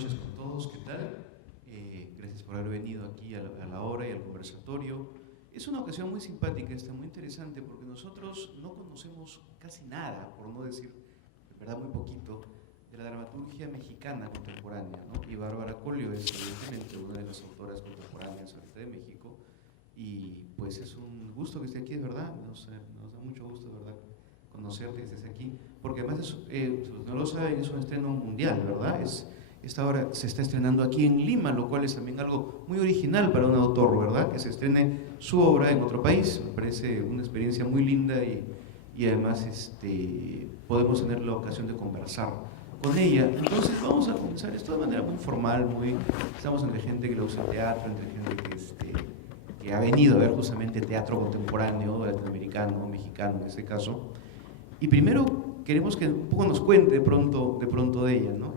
noches con todos, ¿qué tal? Gracias por haber venido aquí a la hora y al conversatorio. Es una ocasión muy simpática, muy interesante, porque nosotros no conocemos casi nada, por no decir, de verdad, muy poquito, de la dramaturgia mexicana contemporánea, ¿no? Y Bárbara Collio es evidentemente una de las autoras contemporáneas ahorita de México, y pues es un gusto que esté aquí, de verdad, nos da mucho gusto, de verdad, conocerte, que estés aquí, porque además, no lo saben, es un estreno mundial, ¿verdad? Esta obra se está estrenando aquí en Lima, lo cual es también algo muy original para un autor, ¿verdad? Que se estrene su obra en otro país, me parece una experiencia muy linda y además podemos tener la ocasión de conversar con ella. Entonces vamos a comenzar esto de manera muy formal, estamos entre gente que le gusta el teatro, entre gente que ha venido a ver justamente teatro contemporáneo, latinoamericano, mexicano en este caso. Y primero queremos que un poco nos cuente de pronto de ella, ¿no?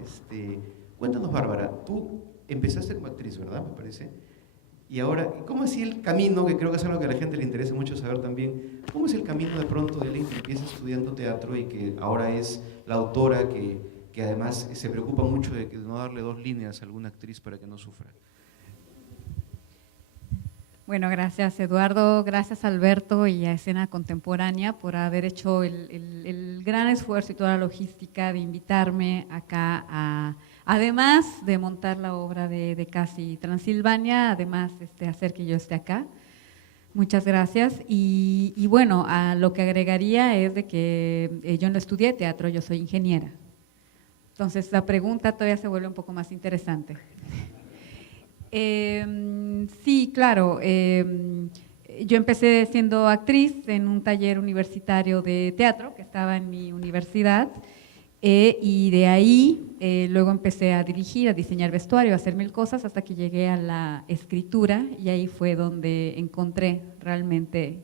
Cuéntanos, Bárbara, tú empezaste como actriz, ¿verdad? Me parece. Y ahora, ¿cómo es el camino, que creo que es algo que a la gente le interesa mucho saber también, cómo es el camino de pronto de alguien que empieza estudiando teatro y que ahora es la autora que además se preocupa mucho de no darle dos líneas a alguna actriz para que no sufra? Bueno, gracias Eduardo, gracias Alberto y a Escena Contemporánea por haber hecho el gran esfuerzo y toda la logística de invitarme acá, además de montar la obra de Casi Transilvania, además hacer que yo esté acá. Muchas gracias. Y bueno, a lo que agregaría es de que yo no estudié teatro, yo soy ingeniera. Entonces la pregunta todavía se vuelve un poco más interesante. Sí, claro. Yo empecé siendo actriz en un taller universitario de teatro que estaba en mi universidad y de ahí luego empecé a dirigir, a diseñar vestuario, a hacer mil cosas hasta que llegué a la escritura y ahí fue donde encontré realmente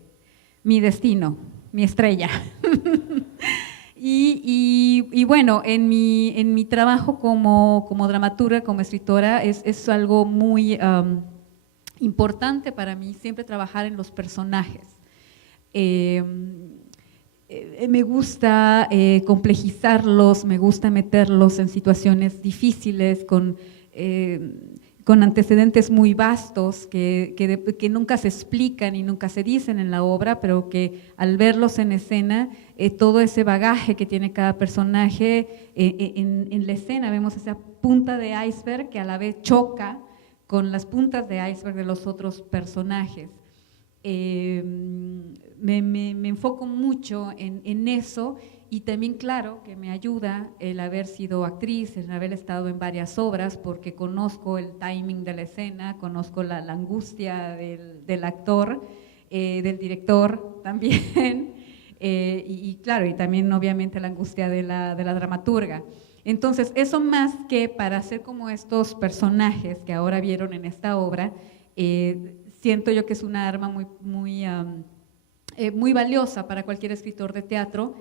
mi destino, mi estrella. Y bueno, en mi trabajo como dramaturga, como escritora, es algo muy importante para mí siempre trabajar en los personajes. Me gusta complejizarlos, me gusta meterlos en situaciones difíciles, con antecedentes muy vastos que nunca se explican y nunca se dicen en la obra, pero que al verlos en escena, todo ese bagaje que tiene cada personaje, en la escena vemos esa punta de iceberg que a la vez choca con las puntas de iceberg de los otros personajes. Me enfoco mucho en eso y también, claro, que me ayuda el haber sido actriz, el haber estado en varias obras, porque conozco el timing de la escena, conozco la angustia del actor, del director también, y claro, y también obviamente la angustia de la dramaturga. Entonces, eso más que para hacer como estos personajes que ahora vieron en esta obra, siento yo que es una arma muy valiosa para cualquier escritor de teatro,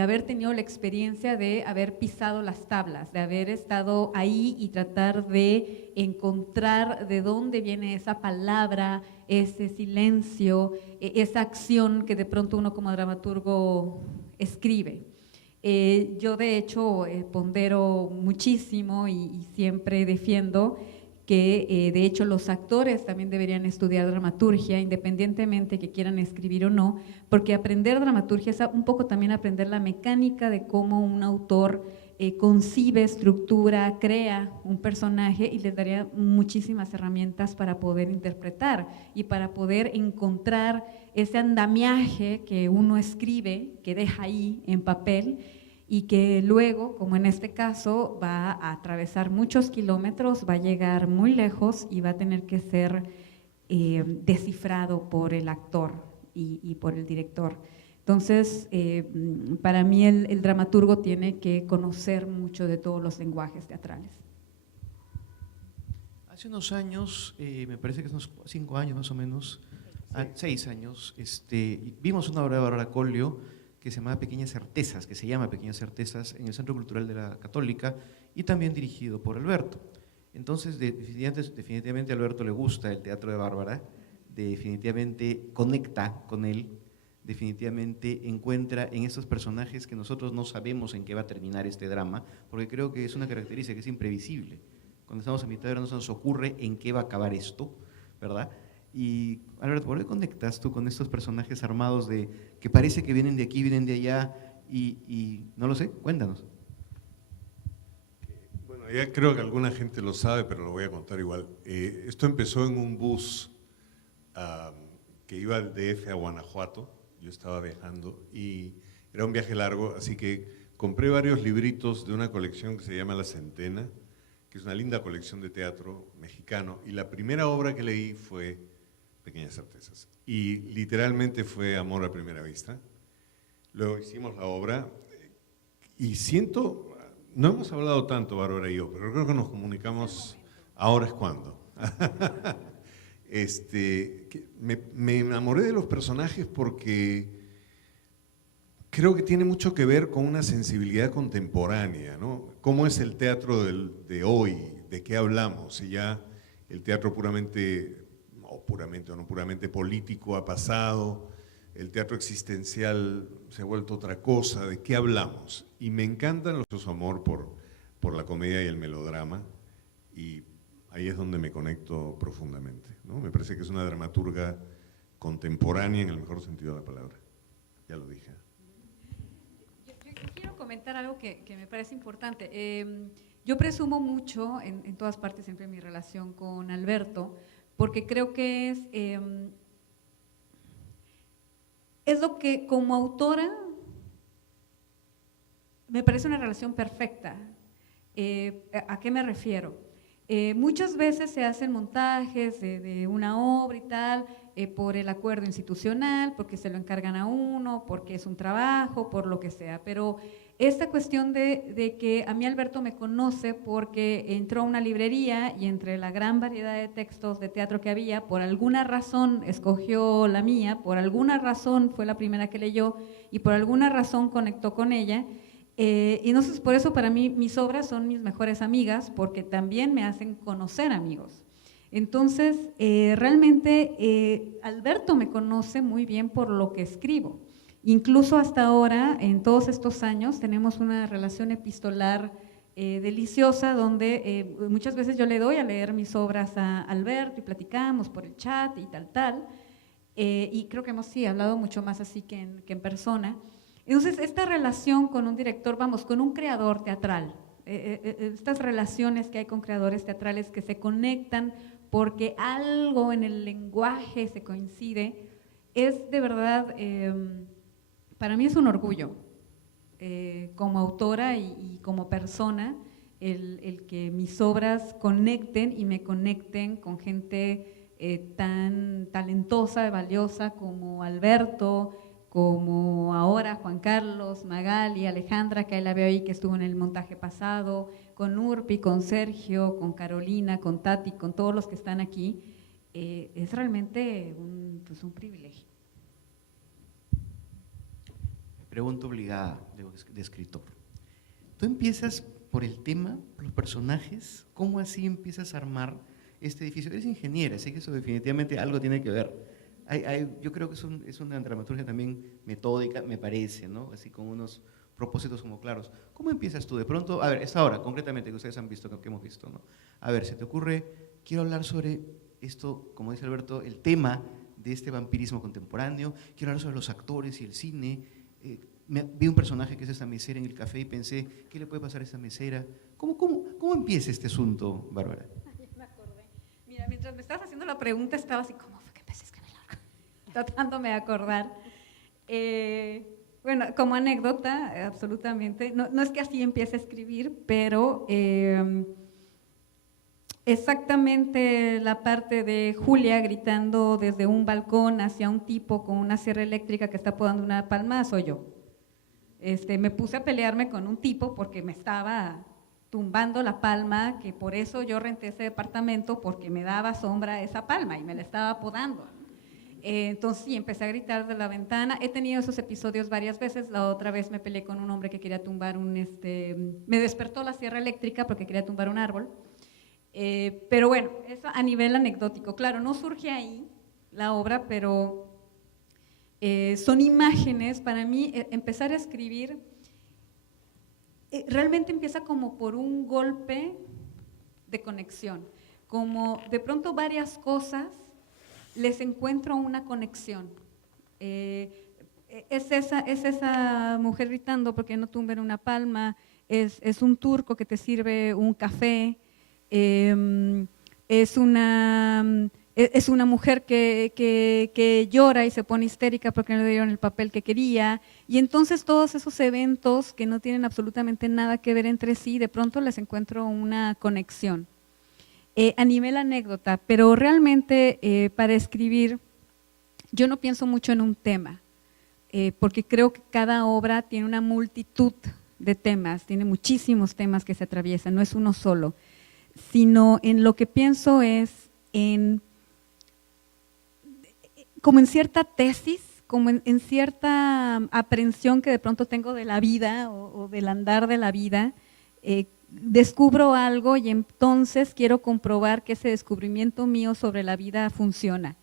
haber tenido la experiencia de haber pisado las tablas, de haber estado ahí y tratar de encontrar de dónde viene esa palabra, ese silencio, esa acción que de pronto uno como dramaturgo escribe. Yo de hecho pondero muchísimo y siempre defiendo que de hecho los actores también deberían estudiar dramaturgia, independientemente que quieran escribir o no, porque aprender dramaturgia es un poco también aprender la mecánica de cómo un autor concibe, estructura, crea un personaje y les daría muchísimas herramientas para poder interpretar y para poder encontrar ese andamiaje que uno escribe, que deja ahí en papel, y que luego, como en este caso, va a atravesar muchos kilómetros, va a llegar muy lejos y va a tener que ser descifrado por el actor y por el director. Entonces, para mí el dramaturgo tiene que conocer mucho de todos los lenguajes teatrales. Hace unos años, me parece que unos 5 años más o menos, 6 años, vimos una obra de Bárbara Collio que se llama Pequeñas Certezas, en el Centro Cultural de la Católica y también dirigido por Alberto. Entonces, definitivamente a Alberto le gusta el teatro de Bárbara, definitivamente conecta con él, definitivamente encuentra en estos personajes que nosotros no sabemos en qué va a terminar este drama, porque creo que es una característica que es imprevisible. Cuando estamos a mitad de hora no se nos ocurre en qué va a acabar esto, ¿verdad? Y Alberto, ¿por qué conectas tú con estos personajes armados que parece que vienen de aquí, vienen de allá y no lo sé? Cuéntanos. Bueno, ya creo que alguna gente lo sabe, pero lo voy a contar igual. Esto empezó en un bus que iba del DF a Guanajuato. Yo estaba viajando y era un viaje largo, así que compré varios libritos de una colección que se llama La Centena, que es una linda colección de teatro mexicano, y la primera obra que leí fue Pequeñas Certezas, y literalmente fue amor a primera vista. Luego hicimos la obra, y siento, no hemos hablado tanto, Bárbara y yo, pero creo que nos comunicamos, ahora es cuando. Me enamoré de los personajes porque creo que tiene mucho que ver con una sensibilidad contemporánea, ¿no? ¿Cómo es el teatro de hoy? ¿De qué hablamos? Si ya el teatro puramente o no puramente político ha pasado, el teatro existencial se ha vuelto otra cosa, ¿de qué hablamos? Y me encantan su amor por la comedia y el melodrama, y ahí es donde me conecto profundamente, ¿no? Me parece que es una dramaturga contemporánea en el mejor sentido de la palabra. Ya lo dije. Yo quiero comentar algo que me parece importante. Yo presumo mucho en todas partes siempre mi relación con Alberto, porque creo que es lo que como autora me parece una relación perfecta. ¿A qué me refiero? Muchas veces se hacen montajes de una obra y tal, por el acuerdo institucional, porque se lo encargan a uno, porque es un trabajo, por lo que sea, pero esta cuestión de que a mí Alberto me conoce porque entró a una librería y entre la gran variedad de textos de teatro que había, por alguna razón escogió la mía, por alguna razón fue la primera que leyó y por alguna razón conectó con ella. Y entonces por eso para mí mis obras son mis mejores amigas, porque también me hacen conocer amigos. Entonces realmente Alberto me conoce muy bien por lo que escribo. Incluso hasta ahora, en todos estos años, tenemos una relación epistolar deliciosa, donde muchas veces yo le doy a leer mis obras a Alberto y platicamos por el chat y tal, y creo que hemos hablado mucho más así que en persona. Entonces, esta relación con un director, con un creador teatral, estas relaciones que hay con creadores teatrales que se conectan porque algo en el lenguaje se coincide, es de verdad, para mí es un orgullo, como autora y como persona, el que mis obras conecten y me conecten con gente tan talentosa y valiosa como Alberto, como ahora Juan Carlos, Magali, Alejandra, que ahí la veo ahí, que estuvo en el montaje pasado, con Urpi, con Sergio, con Carolina, con Tati, con todos los que están aquí. Es realmente un privilegio. Pregunta obligada de escritor. Tú empiezas por el tema, por los personajes, ¿cómo así empiezas a armar este edificio? Eres ingeniera, así que eso definitivamente algo tiene que ver. Yo creo que es una dramaturgia también metódica, me parece, ¿no? Así con unos propósitos como claros. ¿Cómo empiezas tú? De pronto, a ver, esta hora concretamente que ustedes han visto, que hemos visto, ¿no? A ver, se te ocurre, quiero hablar sobre esto, como dice Alberto, el tema de este vampirismo contemporáneo, quiero hablar sobre los actores y el cine. Vi un personaje que es esta mesera en el café y pensé, ¿qué le puede pasar a esta mesera? ¿Cómo empieza este asunto, Bárbara? Me acordé. Mira, mientras me estabas haciendo la pregunta, estaba así, ¿cómo fue que empecé a escribir? Tratándome de acordar. Bueno, como anécdota, absolutamente, no es que así empiece a escribir, pero exactamente la parte de Julia gritando desde un balcón hacia un tipo con una sierra eléctrica que está podando una palma, soy yo. Me puse a pelearme con un tipo porque me estaba tumbando la palma, que por eso yo renté ese departamento, porque me daba sombra esa palma y me la estaba podando. Entonces sí, empecé a gritar de la ventana. He tenido esos episodios varias veces. La otra vez me peleé con un hombre que quería tumbar me despertó la sierra eléctrica porque quería tumbar un árbol. Pero bueno, eso a nivel anecdótico. Claro, no surge ahí la obra, pero son imágenes. Para mí, empezar a escribir realmente empieza como por un golpe de conexión. Como de pronto varias cosas les encuentro una conexión. Es esa mujer gritando porque no tumben una palma, es un turco que te sirve un café, es una mujer que llora y se pone histérica porque no le dieron el papel que quería, y entonces todos esos eventos que no tienen absolutamente nada que ver entre sí, de pronto les encuentro una conexión. Animé la anécdota, pero realmente para escribir yo no pienso mucho en un tema, porque creo que cada obra tiene una multitud de temas, tiene muchísimos temas que se atraviesan, no es uno solo, sino en lo que pienso es como en cierta tesis, como en cierta aprehensión que de pronto tengo de la vida o del andar de la vida. Descubro algo y entonces quiero comprobar que ese descubrimiento mío sobre la vida funciona.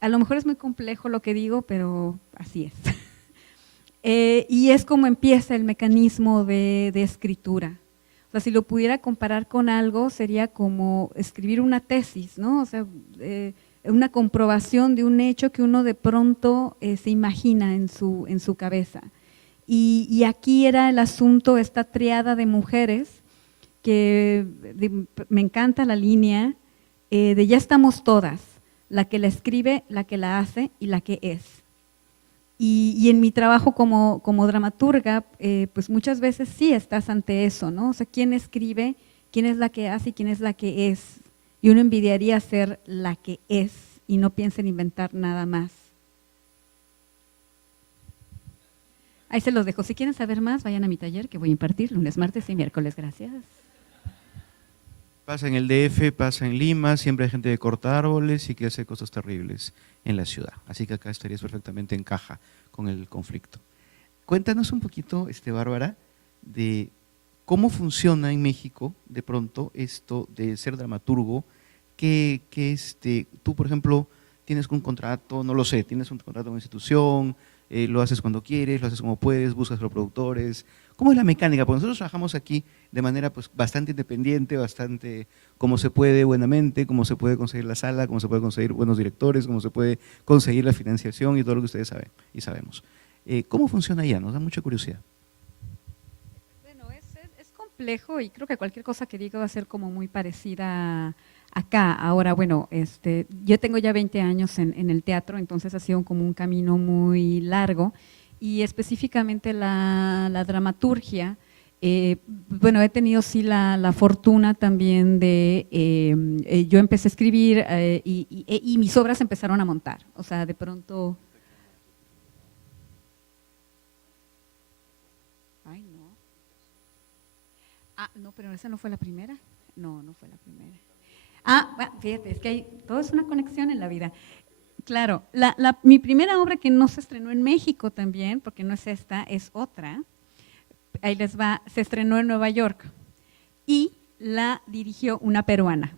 A lo mejor es muy complejo lo que digo, pero así es. Y es como empieza el mecanismo de escritura. O sea, si lo pudiera comparar con algo, sería como escribir una tesis, ¿no? O sea, una comprobación de un hecho que uno de pronto se imagina en su cabeza. Y aquí era el asunto, esta triada de mujeres, que me encanta la línea de ya estamos todas, la que la escribe, la que la hace y la que es. Y en mi trabajo como dramaturga, pues muchas veces sí estás ante eso, ¿no? O sea, ¿quién escribe, quién es la que hace y quién es la que es? Y uno envidiaría ser la que es y no piensa en inventar nada más. Ahí se los dejo. Si quieren saber más, vayan a mi taller que voy a impartir lunes, martes y miércoles. Gracias. Pasa en el DF, pasa en Lima, siempre hay gente que corta árboles y que hace cosas terribles en la ciudad. Así que acá estarías perfectamente en caja con el conflicto. Cuéntanos un poquito, Bárbara, de cómo funciona en México de pronto esto de ser dramaturgo, que tú, por ejemplo, tienes un contrato, no lo sé, tienes un contrato con una institución, lo haces cuando quieres, lo haces como puedes, buscas los productores. ¿Cómo es la mecánica? Porque nosotros trabajamos aquí de manera pues, bastante independiente, bastante como se puede buenamente, cómo se puede conseguir la sala, cómo se puede conseguir buenos directores, cómo se puede conseguir la financiación y todo lo que ustedes saben y sabemos. ¿Cómo funciona allá? Nos da mucha curiosidad. Bueno, es complejo y creo que cualquier cosa que diga va a ser como muy parecida acá. Ahora, bueno, yo tengo ya 20 años en el teatro, entonces ha sido como un camino muy largo, y específicamente la dramaturgia, bueno, he tenido sí la fortuna también de, yo empecé a escribir y mis obras empezaron a montar, o sea, de pronto… Ay, no. Ah, no, pero esa no fue la primera. No, no fue la primera. Ah, bueno, fíjate, es que todo es una conexión en la vida. Claro, mi primera obra que no se estrenó en México también, porque no es esta, es otra, ahí les va, se estrenó en Nueva York y la dirigió una peruana.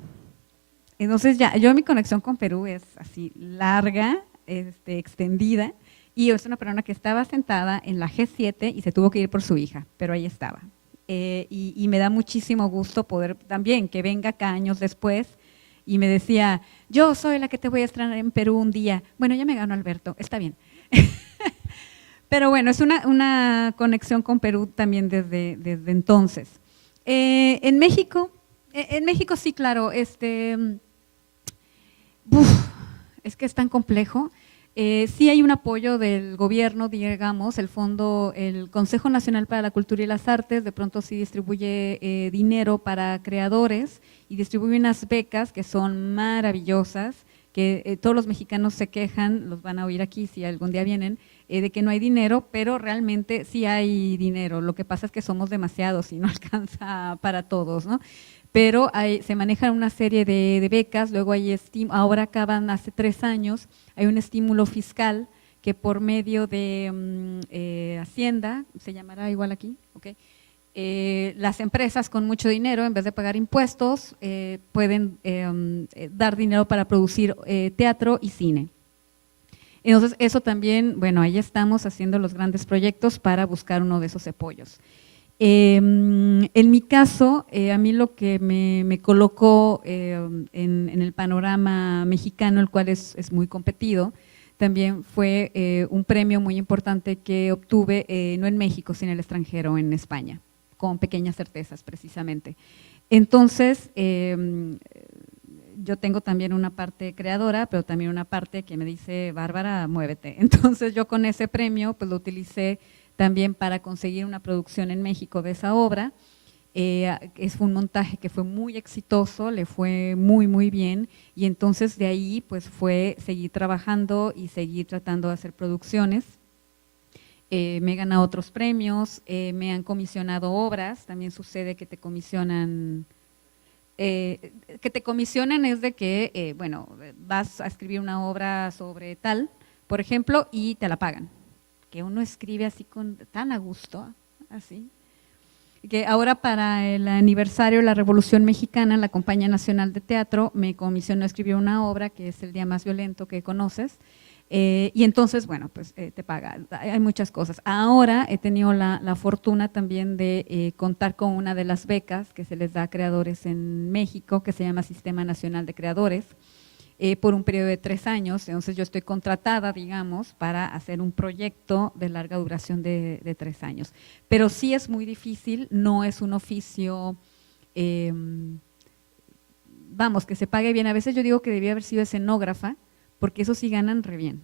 Entonces mi conexión con Perú es así larga, extendida, y es una peruana que estaba sentada en la G7 y se tuvo que ir por su hija, pero ahí estaba. Y me da muchísimo gusto poder también que venga acá años después y me decía, yo soy la que te voy a estrenar en Perú un día. Bueno, ya me ganó Alberto, está bien. Pero bueno, es una conexión con Perú también desde entonces. En México sí, claro, es que es tan complejo. Sí hay un apoyo del gobierno, digamos, el Consejo Nacional para la Cultura y las Artes, de pronto sí distribuye dinero para creadores y distribuye unas becas que son maravillosas, que todos los mexicanos se quejan, los van a oír aquí si algún día vienen, de que no hay dinero, pero realmente sí hay dinero. Lo que pasa es que somos demasiados y no alcanza para todos, ¿no? Pero se manejan una serie de becas, luego hay ahora acaban hace 3 años, hay un estímulo fiscal que por medio de Hacienda, se llamará igual aquí, okay, las empresas con mucho dinero, en vez de pagar impuestos, pueden dar dinero para producir teatro y cine. Entonces eso también, bueno, ahí estamos haciendo los grandes proyectos para buscar uno de esos apoyos. En mi caso, a mí lo que me colocó en el panorama mexicano, el cual es muy competido, también fue un premio muy importante que obtuve, no en México, sino en el extranjero, en España, con Pequeñas Certezas, precisamente. Entonces, yo tengo también una parte creadora, pero también una parte que me dice, Bárbara, muévete. Entonces, yo con ese premio, pues lo utilicé también para conseguir una producción en México de esa obra. Fue un montaje que fue muy exitoso, le fue muy bien, y entonces de ahí pues fue seguir trabajando y seguir tratando de hacer producciones. Me he ganado otros premios, me han comisionado obras, también sucede que te comisionan, es de que, bueno, vas a escribir una obra sobre tal, por ejemplo, y te la pagan, que uno escribe así tan a gusto, así. Que ahora para el aniversario de la Revolución Mexicana, la Compañía Nacional de Teatro me comisionó a escribir una obra que es El Día Más Violento que conoces, y entonces, bueno, pues te paga, hay muchas cosas. Ahora he tenido la fortuna también de contar con una de las becas que se les da a creadores en México, que se llama Sistema Nacional de Creadores, por un periodo de 3 años, entonces yo estoy contratada, digamos, para hacer un proyecto de larga duración de 3 años. Pero sí es muy difícil, no es un oficio, vamos, que se pague bien. A veces yo digo que debía haber sido escenógrafa, porque eso sí ganan re bien,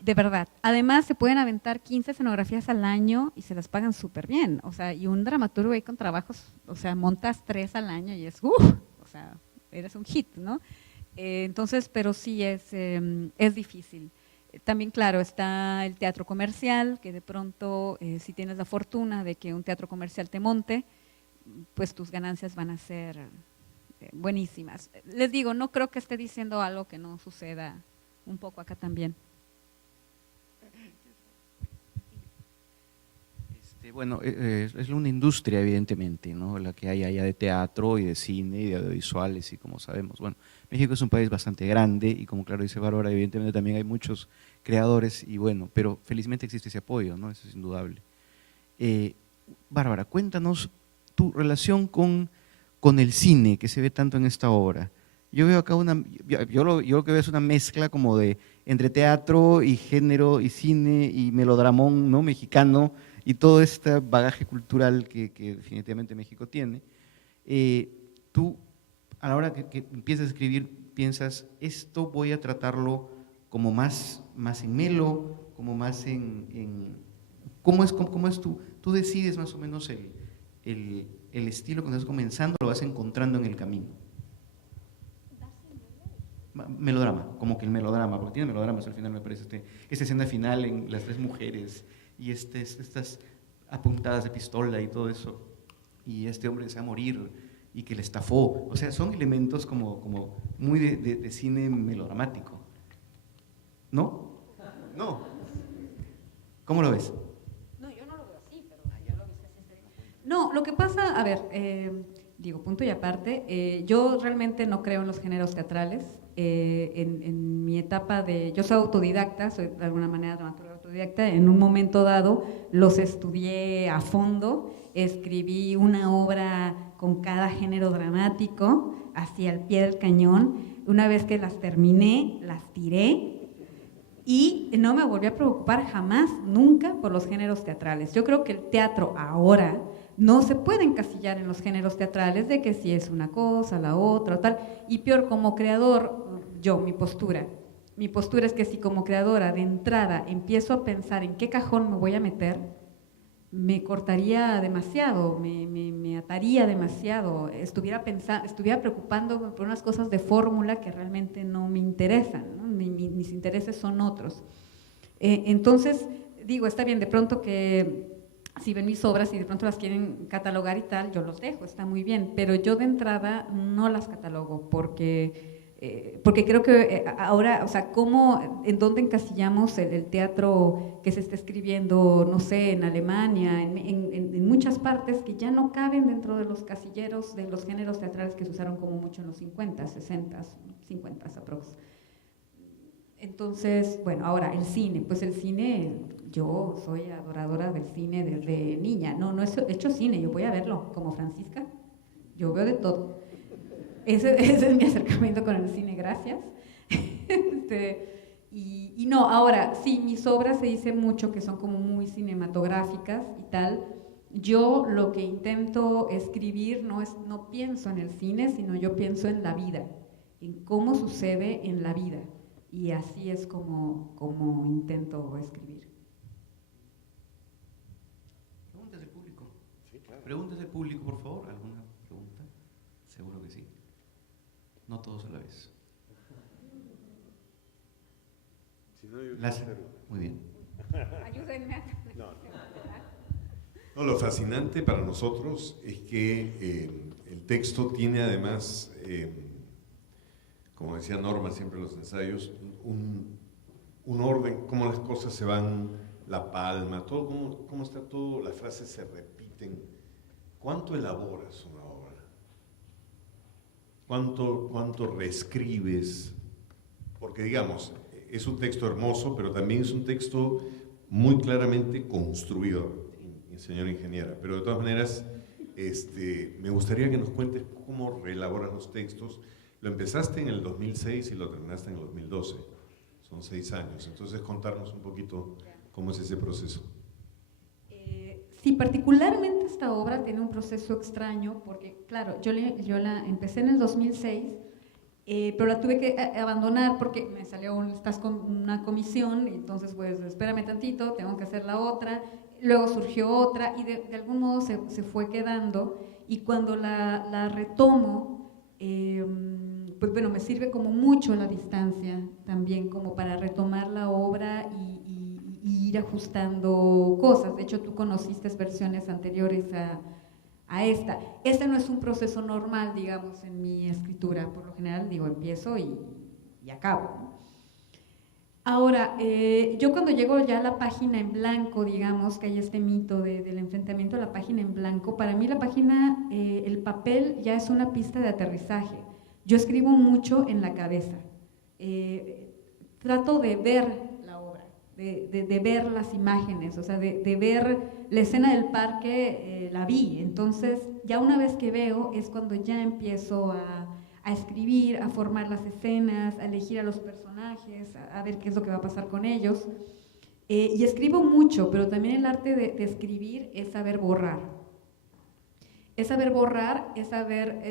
de verdad. Además se pueden aventar 15 escenografías al año y se las pagan súper bien, o sea, y un dramaturgo ahí con trabajos, o sea, montas 3 al año y es, o sea, eres un hit, ¿no? Entonces, pero sí es difícil. También, claro, está el teatro comercial, que de pronto, si tienes la fortuna de que un teatro comercial te monte, pues tus ganancias van a ser buenísimas. Les digo, no creo que esté diciendo algo que no suceda un poco acá también. Bueno, es una industria evidentemente, ¿no? La que hay allá de teatro y de cine y de audiovisuales y como sabemos, bueno, México es un país bastante grande y como claro dice Bárbara, evidentemente también hay muchos creadores y bueno, pero felizmente existe ese apoyo, ¿no? Eso es indudable. Bárbara, cuéntanos tu relación con el cine que se ve tanto en esta obra. Yo veo acá yo lo que veo es una mezcla como de entre teatro y género y cine y melodramón, ¿no? Mexicano y todo este bagaje cultural que definitivamente México tiene. Tú, a la hora que empiezas a escribir, piensas, esto voy a tratarlo como más en melo, como más ¿cómo es tú decides más o menos el estilo cuando estás comenzando, lo vas encontrando en el camino? Melodrama, como que el melodrama, porque tiene melodramas al final, me parece, esta escena final en las 3 mujeres y estas apuntadas de pistola y todo eso, y este hombre se va a morir y que le estafó, o sea, son elementos como muy de cine melodramático, ¿no? No. ¿Cómo lo ves? No, yo no lo veo así, pero yo lo viste así. No, lo que pasa, a ver, digo, punto y aparte, yo realmente no creo en los géneros teatrales. En mi etapa yo soy autodidacta, soy de alguna manera dramaturga autodidacta, en un momento dado los estudié a fondo, escribí una obra con cada género dramático, hacia el pie del cañón. Una vez que las terminé, las tiré y no me volví a preocupar jamás, nunca, por los géneros teatrales. Yo creo que el teatro ahora no se puede encasillar en los géneros teatrales de que si es una cosa, la otra, tal. Y peor, como creador, mi postura es que si como creadora de entrada empiezo a pensar en qué cajón me voy a meter, me cortaría demasiado, me ataría demasiado, estuviera preocupando por unas cosas de fórmula que realmente no me interesan, ¿no? Mis intereses son otros. Entonces, digo, está bien, de pronto que si ven mis obras y de pronto las quieren catalogar y tal, yo los dejo, está muy bien, pero yo de entrada no las catalogo porque creo que ahora, o sea, ¿en dónde encasillamos el teatro que se está escribiendo, no sé, en Alemania, en muchas partes que ya no caben dentro de los casilleros de los géneros teatrales que se usaron como mucho en los 50, 60, 50 aprox. Entonces, bueno, ahora el cine, pues el cine yo soy adoradora del cine desde niña. No he hecho cine, yo voy a verlo como Francisca. Yo veo de todo. Ese es mi acercamiento con el cine, gracias. Y no, ahora, sí, mis obras se dice mucho que son como muy cinematográficas y tal. Yo lo que intento escribir no pienso en el cine, sino yo pienso en la vida, en cómo sucede en la vida. Y así es como intento escribir. Preguntas del público. Sí, claro. Preguntas del público, por favor. ¿Alguna pregunta? Seguro que sí. No todos a la vez. Si no, yo Lázaro. Muy bien. Ayúdenme. No, lo fascinante para nosotros es que el texto tiene además, como decía Norma siempre en los ensayos, un orden, cómo las cosas se van, la palma, todo, cómo está todo, las frases se repiten. ¿Cuánto elaboras una obra? ¿Cuánto reescribes? Porque digamos, es un texto hermoso, pero también es un texto muy claramente construido, señora ingeniera. Pero de todas maneras, me gustaría que nos cuentes cómo reelaboras los textos. Lo empezaste en el 2006 y lo terminaste en el 2012. Son 6 años. Entonces, contarnos un poquito cómo es ese proceso. Sí, particularmente esta obra tiene un proceso extraño porque, claro, yo la empecé en el 2006, pero la tuve que abandonar porque me salió estás con una comisión, y entonces pues espérame tantito, tengo que hacer la otra, luego surgió otra y de algún modo se fue quedando, y cuando la retomo, pues bueno, me sirve como mucho la distancia también como para retomar la obra y ir ajustando cosas. De hecho, tú conociste versiones anteriores a esta. Este no es un proceso normal, digamos, en mi escritura. Por lo general, digo, empiezo y acabo, ¿no? Ahora, yo cuando llego ya a la página en blanco, digamos, que hay este mito del enfrentamiento a la página en blanco, para mí la página, el papel ya es una pista de aterrizaje. Yo escribo mucho en la cabeza. Trato de ver la obra, de ver las imágenes, o sea, de ver la escena del parque, la vi. Entonces, ya una vez que veo es cuando ya empiezo a escribir, a formar las escenas, a elegir a los personajes, a ver qué es lo que va a pasar con ellos. Y escribo mucho, pero también el arte de escribir es saber borrar. Es saber borrar, es saber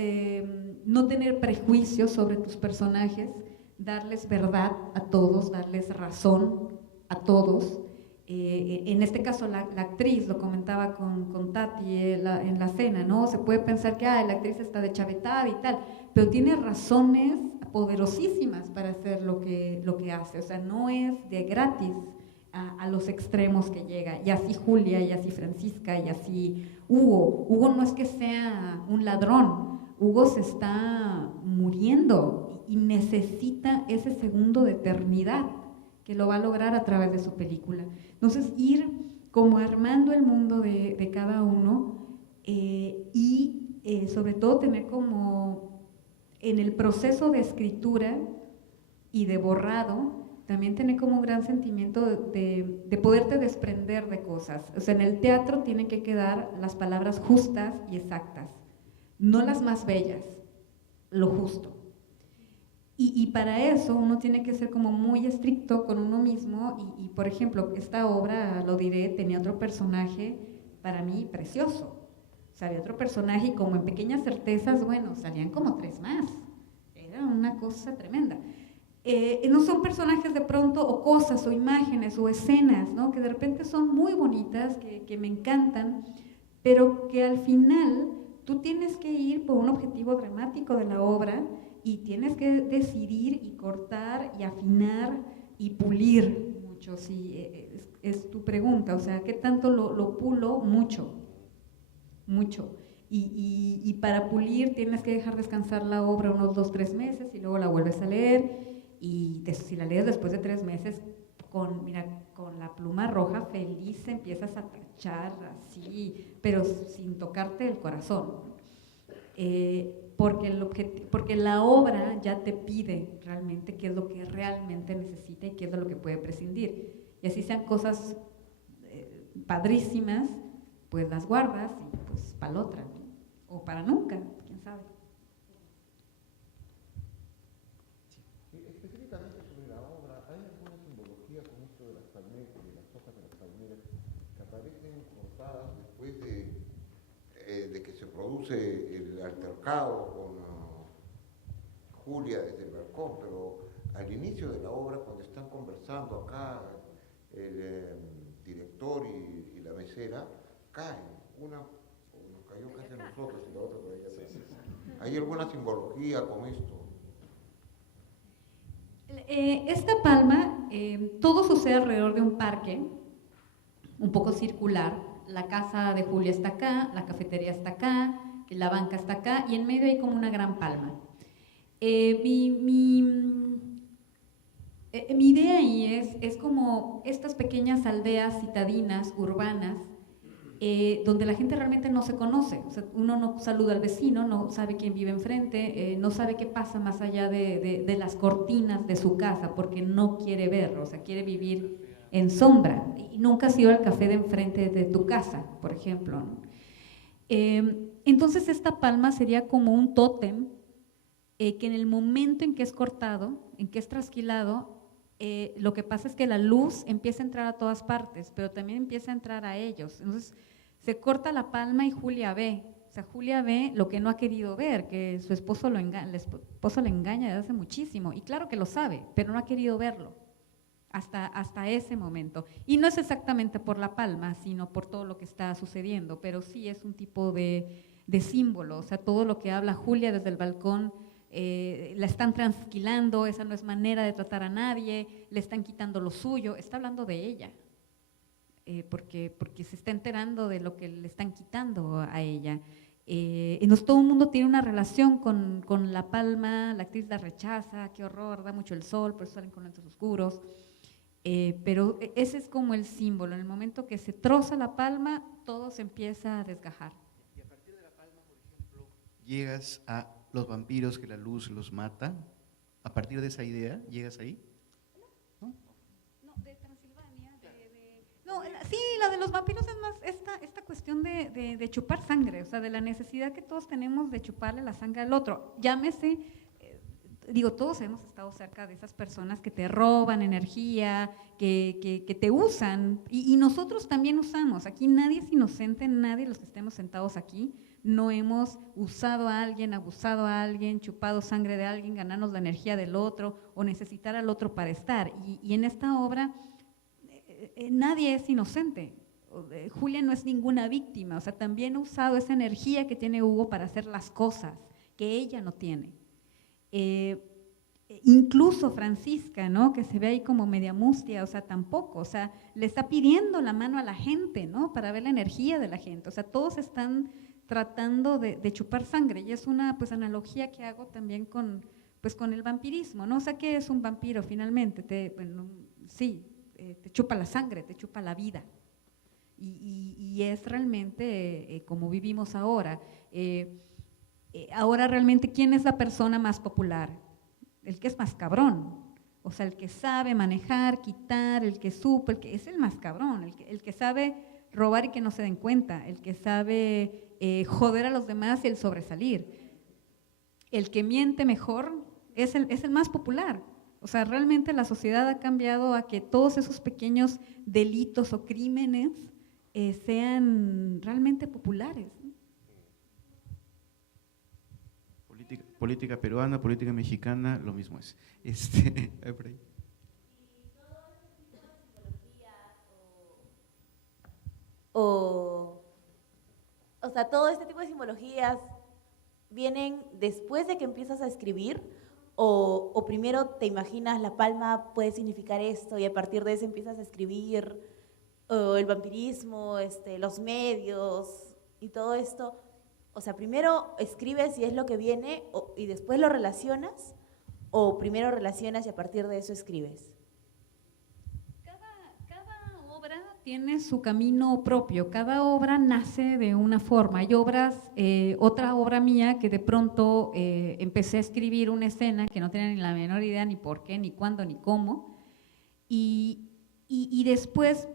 no tener prejuicios sobre tus personajes, darles verdad a todos, darles razón a todos. En este caso la actriz, lo comentaba con Tati en la cena, ¿no? Se puede pensar que la actriz está de chavetada y tal, pero tiene razones poderosísimas para hacer lo que hace, o sea, no es de gratis a los extremos que llega, y así Julia, y así Francisca, y así Hugo. Hugo no es que sea un ladrón, Hugo se está muriendo y necesita ese segundo de eternidad que lo va a lograr a través de su película. Entonces, ir como armando el mundo de cada uno y sobre todo tener como en el proceso de escritura y de borrado, también tener como un gran sentimiento de poderte desprender de cosas. O sea, en el teatro tienen que quedar las palabras justas y exactas, no las más bellas, lo justo. Y para eso uno tiene que ser como muy estricto con uno mismo y por ejemplo, esta obra, lo diré, tenía otro personaje para mí precioso. O sea, había otro personaje y como en Pequeñas Certezas, bueno, salían como 3 más. Era una cosa tremenda. No son personajes de pronto o cosas o imágenes o escenas, ¿no? Que de repente son muy bonitas, que me encantan, pero que al final tú tienes que ir por un objetivo dramático de la obra y tienes que decidir y cortar y afinar y pulir mucho. Sí, es tu pregunta, o sea, ¿qué tanto lo pulo? Mucho. Y para pulir tienes que dejar descansar la obra unos 2-3 meses y luego la vuelves a leer, y si la lees después de 3 meses con la pluma roja feliz empiezas a tachar así, pero sin tocarte el corazón, porque la obra ya te pide realmente qué es lo que realmente necesita y qué es de lo que puede prescindir, y así sean cosas padrísimas, pues las guardas y pues para la otra, ¿no? O para nunca, quién sabe. Específicamente sobre la obra, ¿hay alguna simbología con esto de las palmeras, de las hojas de las palmeras, que aparecen cortadas después de que se produce el altercado con Julia desde el balcón? Pero al inicio de la obra, cuando están conversando acá el director y la mesera, caen. Una nos cayó casi a nosotros y la otra por allá atrás. ¿Hay alguna simbología con esto? Esta palma, todo sucede alrededor de un parque, un poco circular. La casa de Julia está acá, la cafetería está acá, la banca está acá, y en medio hay como una gran palma. Mi idea ahí es como estas pequeñas aldeas citadinas, urbanas, donde la gente realmente no se conoce. O sea, uno no saluda al vecino, no sabe quién vive enfrente, no sabe qué pasa más allá de las cortinas de su casa, porque no quiere verlo, o sea, quiere vivir en sombra. Y nunca has ido al café de enfrente de tu casa, por ejemplo, ¿no? Entonces esta palma sería como un tótem que en el momento en que es cortado, en que es trasquilado, lo que pasa es que la luz empieza a entrar a todas partes, pero también empieza a entrar a ellos. Entonces se corta la palma y Julia ve. O sea, Julia ve lo que no ha querido ver, que su esposo el esposo le engaña desde hace muchísimo, y claro que lo sabe, pero no ha querido verlo hasta ese momento. Y no es exactamente por la palma, sino por todo lo que está sucediendo, pero sí es un tipo de símbolo. O sea, todo lo que habla Julia desde el balcón, la están trasquilando, esa no es manera de tratar a nadie, le están quitando lo suyo, está hablando de ella, porque se está enterando de lo que le están quitando a ella. Entonces todo el mundo tiene una relación con la palma, la actriz la rechaza, qué horror, da mucho el sol, por eso salen con lentes oscuros, pero ese es como el símbolo. En el momento que se troza la palma, todo se empieza a desgajar. Y a partir de la palma, por ejemplo, llegas a los vampiros que la luz los mata. A partir de esa idea, ¿llegas ahí? No, de Transilvania, no, sí, la de los vampiros es más esta cuestión de chupar sangre, o sea, de la necesidad que todos tenemos de chuparle la sangre al otro. Llámese, todos hemos estado cerca de esas personas que te roban energía, que te usan, y nosotros también usamos. Aquí nadie es inocente, nadie de los que estemos sentados aquí no hemos usado a alguien, abusado a alguien, chupado sangre de alguien, ganarnos la energía del otro o necesitar al otro para estar. Y en esta obra nadie es inocente. Julia no es ninguna víctima, o sea, también ha usado esa energía que tiene Hugo para hacer las cosas que ella no tiene. Incluso Francisca, ¿no?, que se ve ahí como media mustia, o sea, tampoco, o sea, le está pidiendo la mano a la gente, ¿no?, para ver la energía de la gente. O sea, todos están tratando de chupar sangre, y es una pues analogía que hago también con el vampirismo, ¿no? O sea, ¿qué es un vampiro finalmente? Te chupa la sangre, te chupa la vida, y es realmente como vivimos ahora. Ahora realmente, ¿quién es la persona más popular? El que es más cabrón, o sea, el que sabe manejar, quitar, el que supo, el que es el más cabrón, el que sabe robar y que no se den cuenta, el que sabe joder a los demás y el sobresalir. El que miente mejor es el más popular. O sea, realmente la sociedad ha cambiado a que todos esos pequeños delitos o crímenes sean realmente populares, ¿no? Política peruana, política mexicana, lo mismo es. Por ahí. O sea, todo este tipo de simbologías vienen después de que empiezas a escribir, o primero te imaginas la palma puede significar esto y a partir de eso empiezas a escribir, o el vampirismo, los medios y todo esto. O sea, primero escribes y es lo que viene y después lo relacionas, o primero relacionas y a partir de eso escribes. Cada obra tiene su camino propio, cada obra nace de una forma. Hay obras, otra obra mía que de pronto empecé a escribir una escena que no tenía ni la menor idea ni por qué, ni cuándo, ni cómo, y después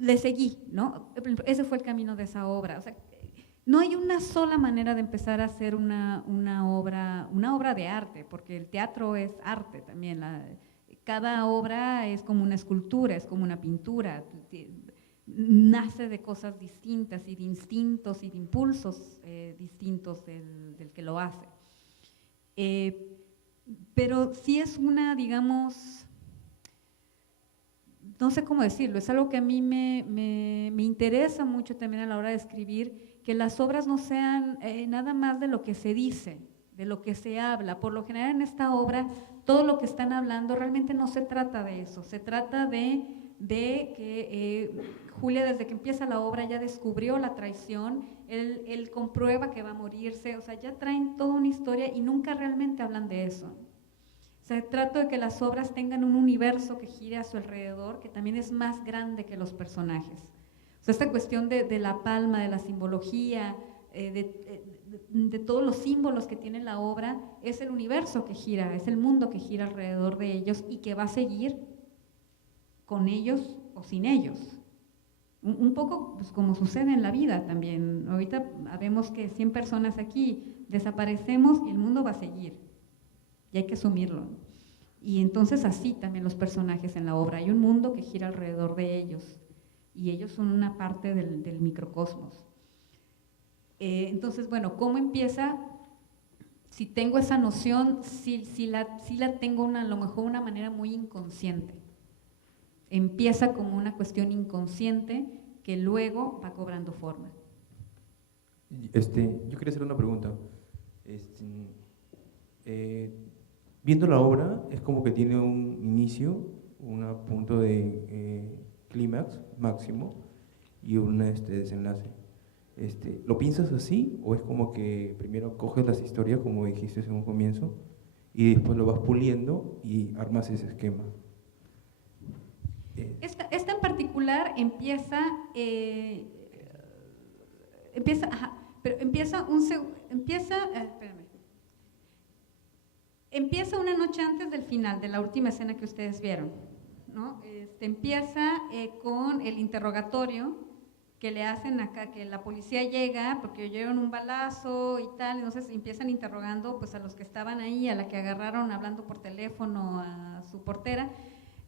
le seguí, ¿no? Ese fue el camino de esa obra. O sea, no hay una sola manera de empezar a hacer una obra de arte, porque el teatro es arte también. Cada obra es como una escultura, es como una pintura, nace de cosas distintas y de instintos y de impulsos distintos del que lo hace. Pero sí es una, digamos, no sé cómo decirlo, es algo que a mí me interesa mucho también a la hora de escribir, que las obras no sean nada más de lo que se dice, de lo que se habla. Por lo general en esta obra, todo lo que están hablando realmente no se trata de eso, se trata de que Julia desde que empieza la obra ya descubrió la traición, él comprueba que va a morirse, o sea, ya traen toda una historia y nunca realmente hablan de eso. Se trata de que las obras tengan un universo que gire a su alrededor, que también es más grande que los personajes. O sea, esta cuestión de la palma, de la simbología, de todos los símbolos que tiene la obra, es el universo que gira, es el mundo que gira alrededor de ellos y que va a seguir con ellos o sin ellos. Un poco pues, como sucede en la vida también. Ahorita vemos que 100 personas aquí desaparecemos y el mundo va a seguir. Y hay que asumirlo. Y entonces así también los personajes en la obra. Hay un mundo que gira alrededor de ellos. Y ellos son una parte del microcosmos. Entonces, bueno, ¿cómo empieza? Si tengo esa noción, sí la tengo a lo mejor de una manera muy inconsciente. Empieza como una cuestión inconsciente que luego va cobrando forma. Yo quería hacer una pregunta. Viendo la obra, es como que tiene un inicio, un punto de clímax máximo y un desenlace. ¿Lo piensas así o es como que primero coges las historias, como dijiste en un comienzo, y después lo vas puliendo y armas ese esquema? Esta en particular empieza una noche antes del final, de la última escena que ustedes vieron, ¿no? Empieza con el interrogatorio que le hacen acá, que la policía llega porque oyeron un balazo y tal, entonces empiezan interrogando pues a los que estaban ahí, a la que agarraron hablando por teléfono a su portera.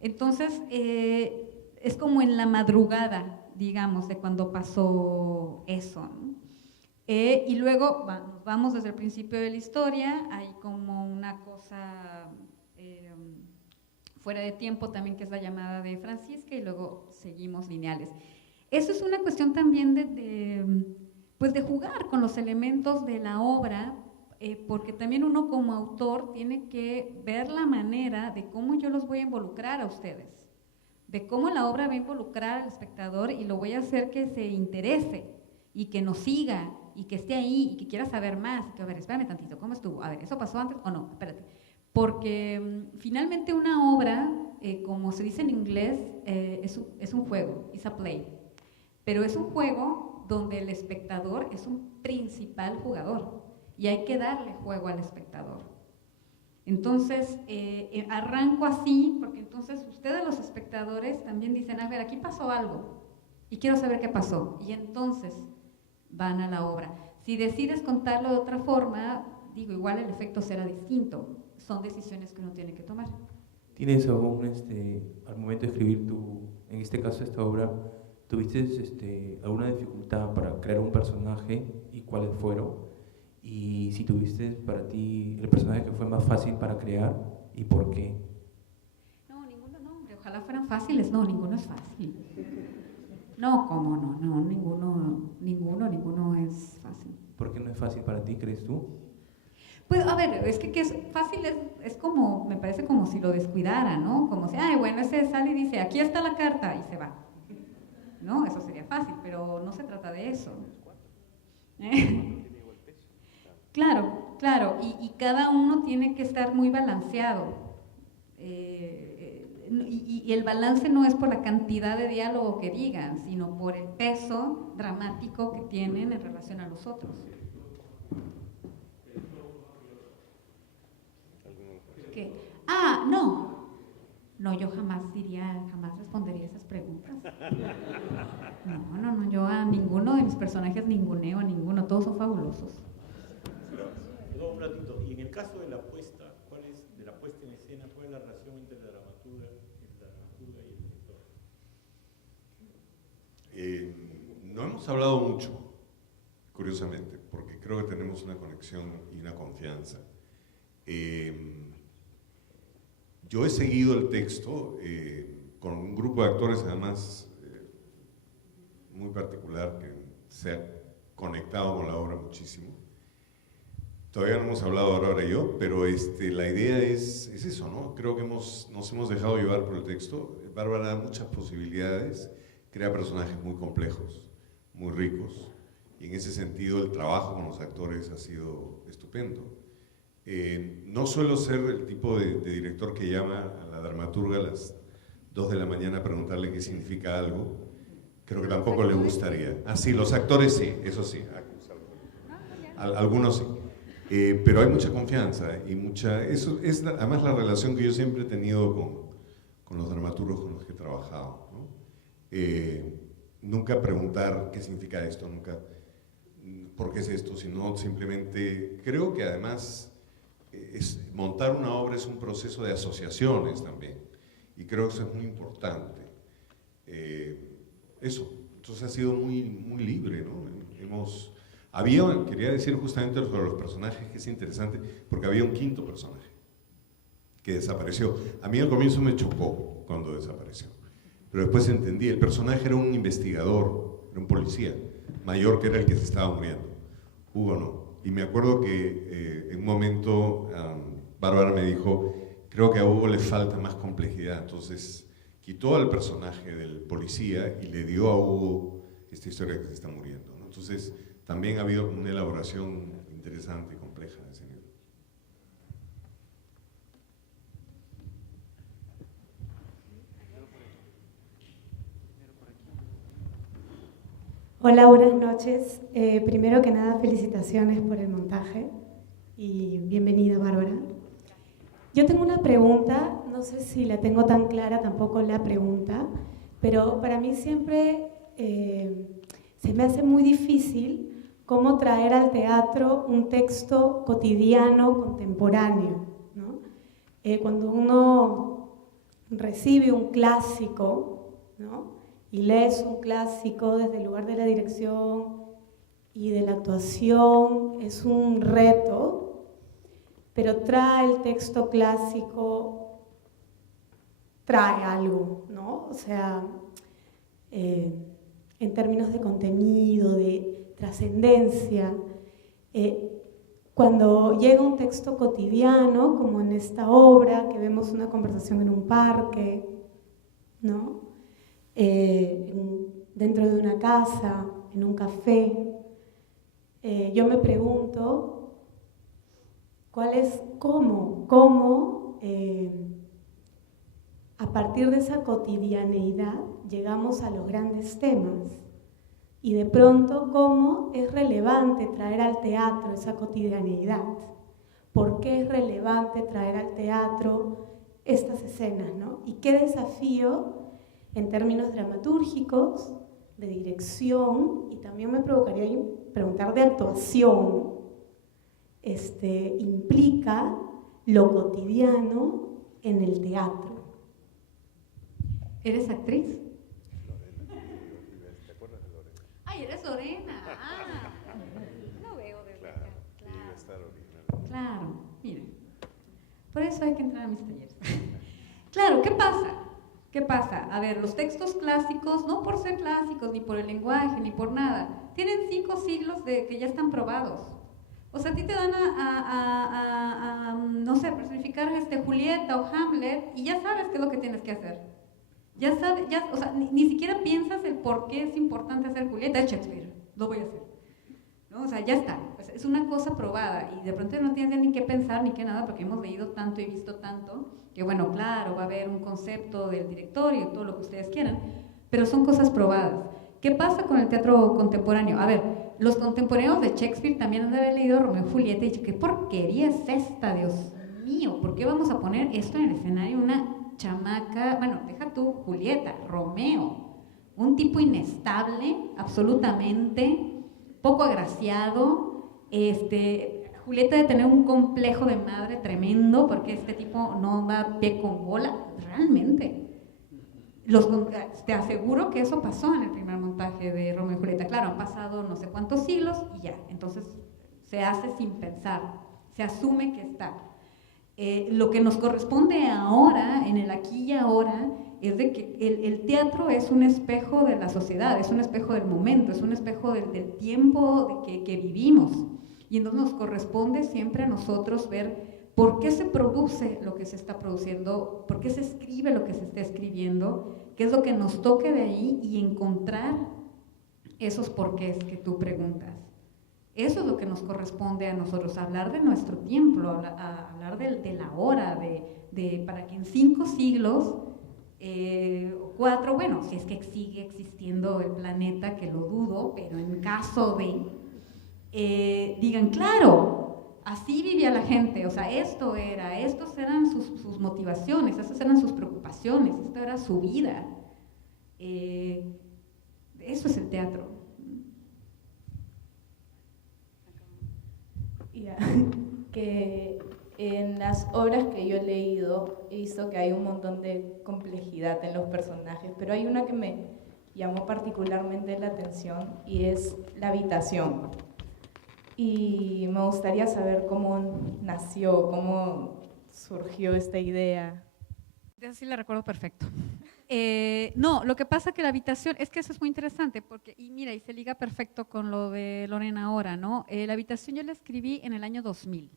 Entonces es como en la madrugada, digamos, de cuando pasó eso, ¿no? Y luego vamos desde el principio de la historia, hay como una cosa fuera de tiempo también, que es la llamada de Francisca, y luego seguimos lineales. Eso es una cuestión también pues de jugar con los elementos de la obra, porque también uno como autor tiene que ver la manera de cómo yo los voy a involucrar a ustedes, de cómo la obra va a involucrar al espectador y lo voy a hacer que se interese y que nos siga y que esté ahí y que quiera saber más, y que a ver, espérame tantito, ¿cómo estuvo? A ver, ¿eso pasó antes o no? Espérate. Porque finalmente una obra, como se dice en inglés, es un juego, it's a play, pero es un juego donde el espectador es un principal jugador y hay que darle juego al espectador. Entonces, arranco así, porque entonces ustedes los espectadores también dicen, a ver, aquí pasó algo y quiero saber qué pasó, y entonces van a la obra. Si decides contarlo de otra forma, digo, igual el efecto será distinto, son decisiones que uno tiene que tomar. ¿Tienes aún, al momento de escribir en este caso esta obra, tuviste alguna dificultad para crear un personaje y cuáles fueron? Y si tuviste para ti el personaje que fue más fácil para crear y por qué. No, ninguno, no, hombre, ojalá fueran fáciles, no, ninguno es fácil. No, ¿cómo no? No, ninguno es fácil. ¿Por qué no es fácil para ti, crees tú? Pues a ver, es que es fácil, es como, me parece como si lo descuidara, ¿no? Como si, ay, bueno, ese sale y dice, aquí está la carta, y se va. ¿No? Eso sería fácil, pero no se trata de eso. Claro, claro, y cada uno tiene que estar muy balanceado. Y el balance no es por la cantidad de diálogo que digan, sino por el peso dramático que tienen en relación a los otros. ¿Qué? Ah, No, yo jamás respondería esas preguntas. No, yo a ninguno de mis personajes ninguneo, a ninguno, todos son fabulosos. Perdón, un ratito, y en el caso de la puesta, de la puesta en escena, ¿cuál es la relación entre la dramaturga y el director? No hemos hablado mucho, curiosamente, porque creo que tenemos una conexión y una confianza. Yo he seguido el texto con un grupo de actores, además, muy particular, que se ha conectado con la obra muchísimo. Todavía no hemos hablado Bárbara y yo, pero la idea es eso, ¿no? Creo que nos hemos dejado llevar por el texto. Bárbara da muchas posibilidades, crea personajes muy complejos, muy ricos, y en ese sentido el trabajo con los actores ha sido estupendo. No suelo ser el tipo de director que llama a la dramaturga a las 2 de la mañana a preguntarle qué significa algo. Creo que tampoco le gustaría. Ah, sí, los actores sí, eso sí. Algunos sí. Pero hay mucha confianza y eso es además la relación que yo siempre he tenido con los dramaturgos con los que he trabajado, ¿no? Nunca preguntar qué significa esto, nunca por qué es esto, sino simplemente, creo que además montar una obra es un proceso de asociaciones también, y creo que eso es muy importante. Entonces ha sido muy, muy libre, ¿no? Quería decir justamente sobre los personajes que es interesante, porque había un quinto personaje que desapareció. A mí al comienzo me chocó cuando desapareció, pero después entendí, el personaje era un investigador, era un policía mayor que era el que se estaba muriendo. Hugo no. Y me acuerdo que en un momento Bárbara me dijo, creo que a Hugo le falta más complejidad, entonces quitó al personaje del policía y le dio a Hugo esta historia que se está muriendo, ¿no? Entonces también ha habido una elaboración interesante y compleja de ese nivel. Hola, buenas noches. Primero que nada, felicitaciones por el montaje y bienvenida, Bárbara. Yo tengo una pregunta, no sé si la tengo tan clara tampoco la pregunta, pero para mí siempre se me hace muy difícil cómo traer al teatro un texto cotidiano, contemporáneo, ¿no? Cuando uno recibe un clásico, ¿no? Y lees un clásico desde el lugar de la dirección y de la actuación, es un reto, pero trae el texto clásico, trae algo, ¿no? O sea, en términos de contenido, de trascendencia. Cuando llega un texto cotidiano, como en esta obra, que vemos una conversación en un parque, ¿no? Dentro de una casa, en un café, yo me pregunto cómo a partir de esa cotidianeidad llegamos a los grandes temas y de pronto cómo es relevante traer al teatro esa cotidianeidad. ¿Por qué es relevante traer al teatro estas escenas, ¿no? Y qué desafío en términos dramatúrgicos, de dirección, y también me provocaría preguntar de actuación, implica lo cotidiano en el teatro. ¿Eres actriz? ¿Te acuerdas de Lorena? ¡Ay, eres Lorena! No veo desde acá. Claro, miren. Por eso hay que entrar a mis talleres. Claro, ¿qué pasa? ¿Qué pasa? A ver, los textos clásicos, no por ser clásicos, ni por el lenguaje, ni por nada, tienen 5 siglos de que ya están probados. O sea, a ti te dan no sé, personificar Julieta o Hamlet y ya sabes qué es lo que tienes que hacer. Ya sabes, o sea, ni siquiera piensas el por qué es importante hacer Julieta, es Shakespeare, lo voy a hacer. ¿No? O sea, ya está, es una cosa probada y de pronto no tienes ni qué pensar ni qué nada porque hemos leído tanto y visto tanto que bueno, claro, va a haber un concepto del director y todo lo que ustedes quieran, pero son cosas probadas. ¿Qué pasa con el teatro contemporáneo? A ver, los contemporáneos de Shakespeare también han de haber leído Romeo y Julieta y dicho, ¿qué porquería es esta, Dios mío? ¿Por qué vamos a poner esto en el escenario? Una chamaca deja tú Julieta, Romeo, un tipo inestable, absolutamente, poco agraciado, Julieta de tener un complejo de madre tremendo, porque este tipo no da pie con bola, realmente. Te aseguro que eso pasó en el primer montaje de Romeo y Julieta. Claro, han pasado no sé cuántos siglos y ya, entonces se hace sin pensar, se asume que está. Lo que nos corresponde ahora, en el aquí y ahora, es de que el teatro es un espejo de la sociedad, es un espejo del momento, es un espejo del tiempo que vivimos. Y entonces nos corresponde siempre a nosotros ver por qué se produce lo que se está produciendo, por qué se escribe lo que se está escribiendo, qué es lo que nos toque de ahí y encontrar esos porqués que tú preguntas. Eso es lo que nos corresponde a nosotros, hablar de nuestro tiempo, hablar de la hora, para que en 5 siglos, 4, bueno, si es que sigue existiendo el planeta, que lo dudo, pero en caso de, digan, claro, así vivía la gente, o sea, estos eran sus motivaciones, estas eran sus preocupaciones, esto era su vida. Eso es el teatro. Que en las obras que yo he leído he visto que hay un montón de complejidad en los personajes, pero hay una que me llamó particularmente la atención y es la habitación. Y me gustaría saber cómo nació, cómo surgió esta idea. Esa sí la recuerdo perfecto. No, lo que pasa que la habitación, es que eso es muy interesante, porque, y mira, y se liga perfecto con lo de Lorena ahora, ¿no? La habitación yo la escribí en el año 2000.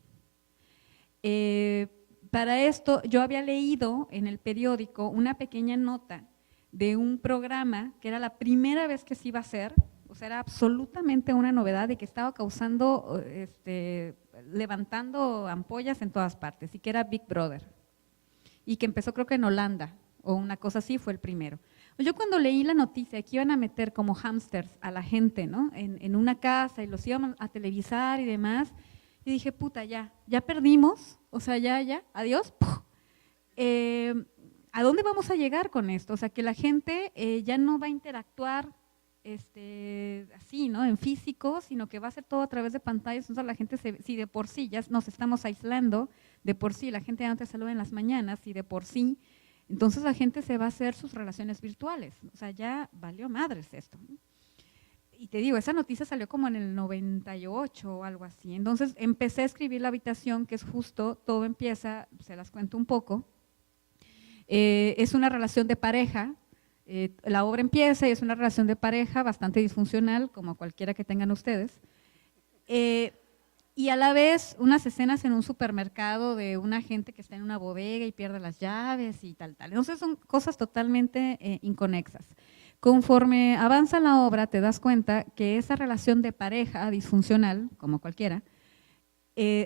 Para esto yo había leído en el periódico una pequeña nota de un programa que era la primera vez que se iba a hacer, o sea, era absolutamente una novedad de que estaba causando, levantando ampollas en todas partes, y que era Big Brother, y que empezó creo que en Holanda, o una cosa así, fue el primero. Yo cuando leí la noticia que iban a meter como hámsters a la gente, ¿no? en una casa y los iban a televisar y demás, y dije, puta, ya perdimos, o sea, ya, adiós. ¿A dónde vamos a llegar con esto? O sea, que la gente ya no va a interactuar así, ¿no? En físico, sino que va a ser todo a través de pantallas. Entonces la gente, si de por sí ya nos estamos aislando, de por sí la gente antes saluda en las mañanas y de por sí, entonces la gente se va a hacer sus relaciones virtuales. O sea, ya valió madres esto, ¿no? Y te digo, esa noticia salió como en el 98 o algo así. Entonces empecé a escribir La habitación, que es justo, todo empieza, se las cuento un poco. Es una relación de pareja. La obra empieza y es una relación de pareja bastante disfuncional, como cualquiera que tengan ustedes. Y a la vez unas escenas en un supermercado de una gente que está en una bodega y pierde las llaves y tal. Entonces son cosas totalmente inconexas. Conforme avanza la obra te das cuenta que esa relación de pareja disfuncional, como cualquiera,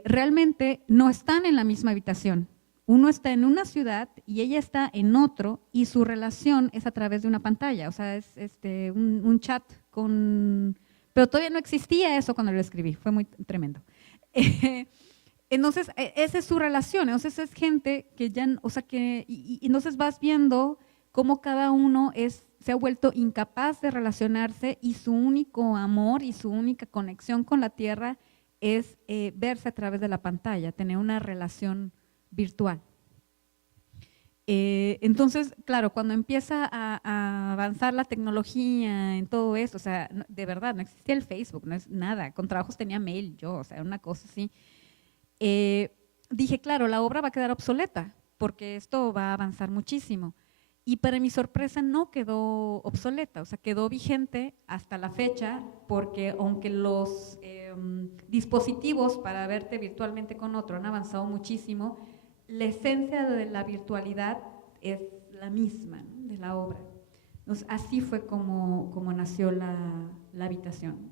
realmente no están en la misma habitación. Uno está en una ciudad y ella está en otro, y su relación es a través de una pantalla, o sea, es un chat con… Pero todavía no existía eso cuando lo escribí, fue muy tremendo. Entonces, esa es su relación, entonces es gente que ya, o sea, y entonces vas viendo cómo cada uno se ha vuelto incapaz de relacionarse y su único amor y su única conexión con la tierra es verse a través de la pantalla, tener una relación virtual. Entonces, claro, cuando empieza a avanzar la tecnología en todo eso, o sea, de verdad, no existía el Facebook, no es nada, con trabajos tenía mail yo, o sea, una cosa así. Dije, claro, la obra va a quedar obsoleta, porque esto va a avanzar muchísimo. Y para mi sorpresa no quedó obsoleta, o sea, quedó vigente hasta la fecha, porque aunque los dispositivos para verte virtualmente con otro han avanzado muchísimo, la esencia de la virtualidad es la misma, ¿no?, de la obra. Entonces, así fue como nació la habitación.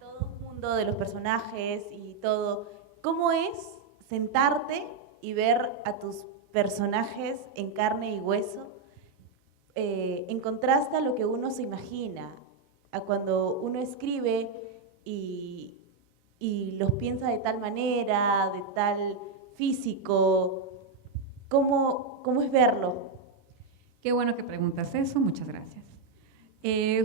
Todo un mundo de los personajes y todo. ¿Cómo es sentarte y ver a tus personajes en carne y hueso? en contraste a lo que uno se imagina, a cuando uno escribe y los piensa de tal manera, de tal físico, ¿cómo es verlo? Qué bueno que preguntas eso, muchas gracias.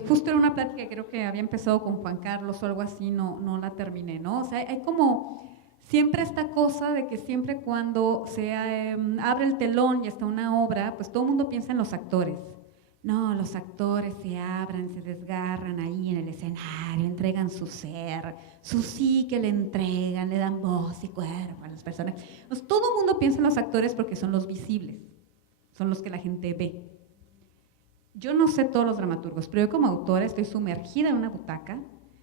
Justo era una plática que creo que había empezado con Juan Carlos o algo así, no la terminé, ¿no? O sea, hay como siempre esta cosa de que siempre cuando se abre el telón y está una obra, pues todo el mundo piensa en los actores. No, los actores se abran, se desgarran ahí en el escenario, entregan su ser, su psique le entregan, le dan voz y cuerpo a las personas. Pues todo el mundo piensa en los actores porque son los visibles, son los que la gente ve. Yo no sé todos los dramaturgos, pero yo como autora estoy sumergida en una butaca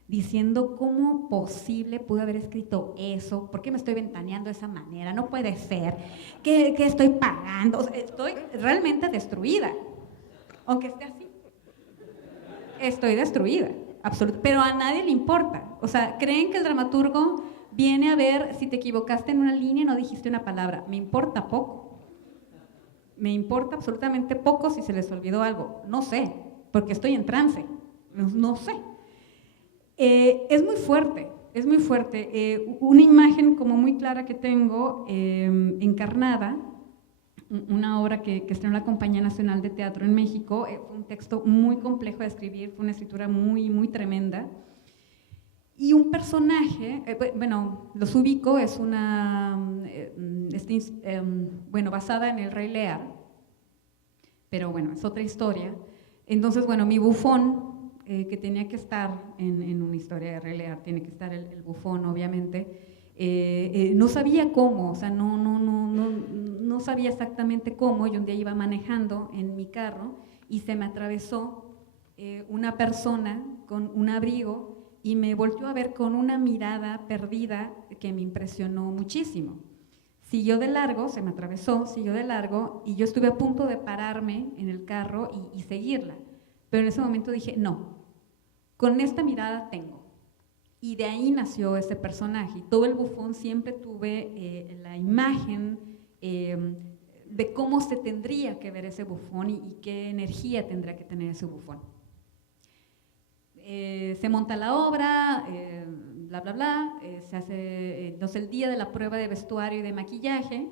diciendo cómo posible pude haber escrito eso, por qué me estoy ventaneando de esa manera, no puede ser, ¿qué estoy pagando? O sea, estoy realmente destruida. Aunque esté así, estoy destruida, pero a nadie le importa. O sea, creen que el dramaturgo viene a ver si te equivocaste en una línea y no dijiste una palabra. Me importa poco. Me importa absolutamente poco si se les olvidó algo. No sé, porque estoy en trance. No sé. Es muy fuerte, es muy fuerte. Una imagen como muy clara que tengo, Encarnada, una obra que estrenó la Compañía Nacional de Teatro en México, fue un texto muy complejo de escribir, fue una escritura muy, muy tremenda. Y un personaje, bueno, los ubico, es una, basada en el Rey Lear, pero bueno, es otra historia. Entonces, bueno, mi bufón, que tenía que estar en una historia de Rey Lear, tiene que estar el bufón, obviamente, no sabía cómo, o sea, no sabía exactamente cómo. Yo un día iba manejando en mi carro y se me atravesó una persona con un abrigo y me volteó a ver con una mirada perdida que me impresionó muchísimo. Siguió de largo, se me atravesó, siguió de largo y yo estuve a punto de pararme en el carro y seguirla, pero en ese momento dije, no, con esta mirada tengo. Y de ahí nació ese personaje. Y todo el bufón siempre tuve la imagen de cómo se tendría que ver ese bufón y qué energía tendría que tener ese bufón. Se monta la obra, bla, bla, bla, se hace, entonces el día de la prueba de vestuario y de maquillaje,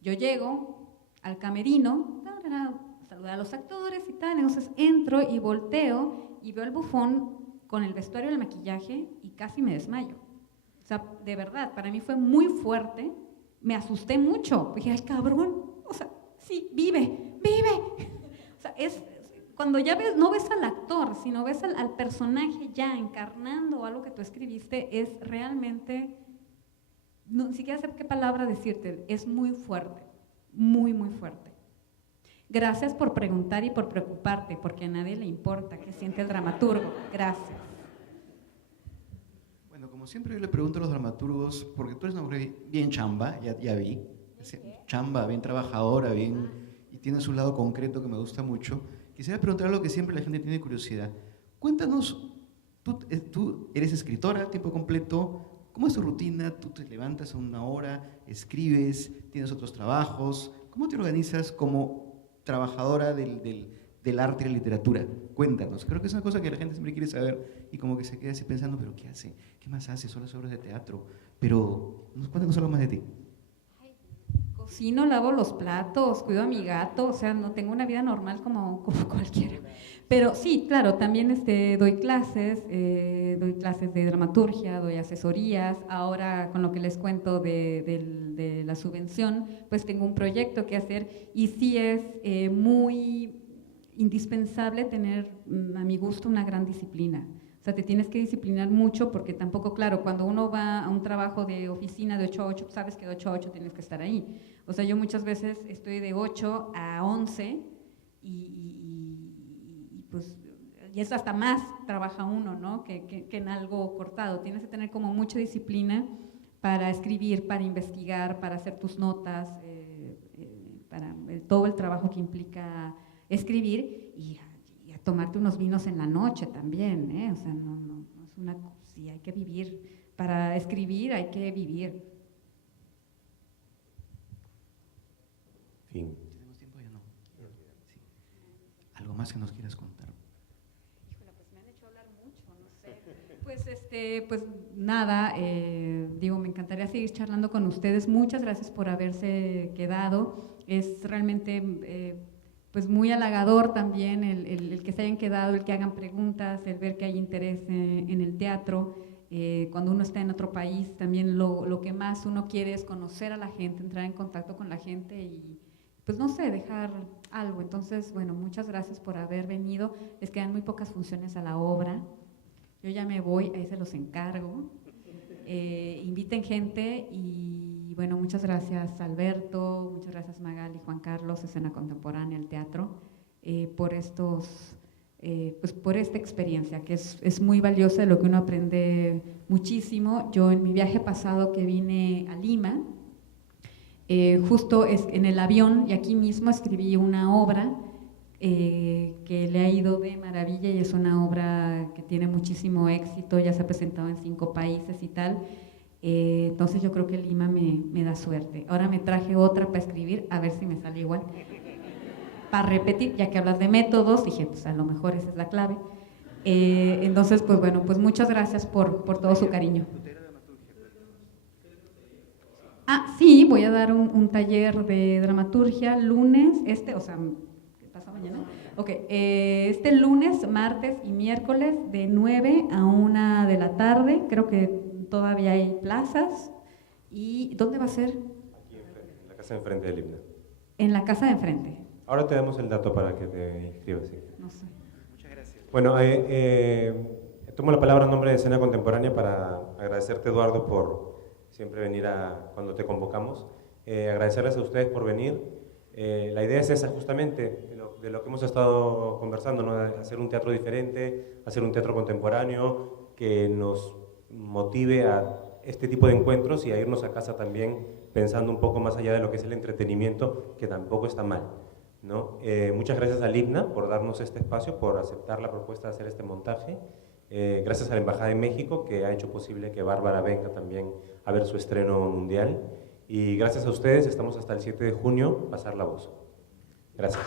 yo llego al camerino, a saludar a los actores y tal, entonces entro y volteo y veo al bufón con el vestuario y el maquillaje y casi me desmayo. O sea, de verdad, para mí fue muy fuerte, me asusté mucho, dije, ay cabrón, o sea, sí, vive. O sea, cuando ya no ves al actor, sino ves al personaje ya encarnando algo que tú escribiste, es realmente, no, ni siquiera sé qué palabra decirte, es muy fuerte, muy, muy fuerte. Gracias por preguntar y por preocuparte, porque a nadie le importa qué siente el dramaturgo. Gracias. Bueno, como siempre yo le pregunto a los dramaturgos, porque tú eres una mujer bien chamba, ya vi, chamba, bien trabajadora, bien, y tienes un lado concreto que me gusta mucho. Quisiera preguntar algo que siempre la gente tiene curiosidad. Cuéntanos, tú eres escritora a tiempo completo, ¿cómo es tu rutina? ¿Tú te levantas a una hora, escribes, tienes otros trabajos? ¿Cómo te organizas como trabajadora del arte y la literatura? Cuéntanos, creo que es una cosa que la gente siempre quiere saber y como que se queda así pensando, ¿pero qué hace? ¿Qué más hace? Son las obras de teatro. Pero cuéntanos algo más de ti. Cocino, lavo los platos, cuido a mi gato, o sea, no tengo una vida normal como cualquiera. Pero sí, claro, también doy clases de dramaturgia, doy asesorías. Ahora, con lo que les cuento de la subvención, pues tengo un proyecto que hacer y sí es muy indispensable tener, a mi gusto, una gran disciplina. O sea, te tienes que disciplinar mucho porque tampoco, claro, cuando uno va a un trabajo de oficina de 8 a 8, sabes que de 8 a 8 tienes que estar ahí. O sea, yo muchas veces estoy de 8 a 11 y pues, y eso hasta más trabaja uno, ¿no? Que en algo cortado. Tienes que tener como mucha disciplina para escribir, para investigar, para hacer tus notas, para todo el trabajo que implica escribir y a tomarte unos vinos en la noche también, ¿eh? O sea, no es una cosa, sí, hay que vivir. Para escribir hay que vivir. Fin. ¿Tenemos tiempo ya no? Sí. ¿Algo más que nos quieras contar? Híjole, pues me han hecho hablar mucho, no sé. Pues nada, digo, me encantaría seguir charlando con ustedes. Muchas gracias por haberse quedado. Es realmente pues muy halagador también el que se hayan quedado, el que hagan preguntas, el ver que hay interés en el teatro. Cuando uno está en otro país, también lo que más uno quiere es conocer a la gente, entrar en contacto con la gente y, pues no sé, dejar algo. Entonces, bueno, muchas gracias por haber venido. Les quedan muy pocas funciones a la obra. Yo ya me voy, ahí se los encargo. Inviten gente y, bueno, muchas gracias Alberto, muchas gracias Magali, Juan Carlos, Escena Contemporánea, el teatro, por pues por esta experiencia que es muy valiosa, de lo que uno aprende muchísimo. Yo en mi viaje pasado que vine a Lima, justo en el avión y aquí mismo escribí una obra que le ha ido de maravilla y es una obra que tiene muchísimo éxito, ya se ha presentado en 5 países y tal. Entonces yo creo que Lima me da suerte. Ahora me traje otra para escribir, a ver si me sale igual. Para repetir, ya que hablas de métodos, dije, pues a lo mejor esa es la clave. Entonces, pues bueno, pues muchas gracias por todo su cariño. Ah, sí, voy a dar un taller de dramaturgia lunes, o sea, ¿qué pasa mañana? Ok, este lunes, martes y miércoles de 9 a 1 de la tarde, creo que todavía hay plazas. ¿Y dónde va a ser? Aquí enfrente, en la casa de enfrente del himno. En la casa de enfrente. Ahora te damos el dato para que te inscribas. ¿Sí? No sé. Muchas gracias. Bueno, tomo la palabra en nombre de Escena Contemporánea para agradecerte, Eduardo, por siempre venir cuando te convocamos. Agradecerles a ustedes por venir. La idea es esa, justamente, de lo que hemos estado conversando, ¿no? Hacer un teatro diferente, hacer un teatro contemporáneo que nos motive a este tipo de encuentros y a irnos a casa también pensando un poco más allá de lo que es el entretenimiento, que tampoco está mal, ¿no? Muchas gracias al IPNA por darnos este espacio, por aceptar la propuesta de hacer este montaje. Gracias a la Embajada de México, que ha hecho posible que Bárbara venga también a ver su estreno mundial. Y gracias a ustedes, estamos hasta el 7 de junio, Pasar la Voz. Gracias.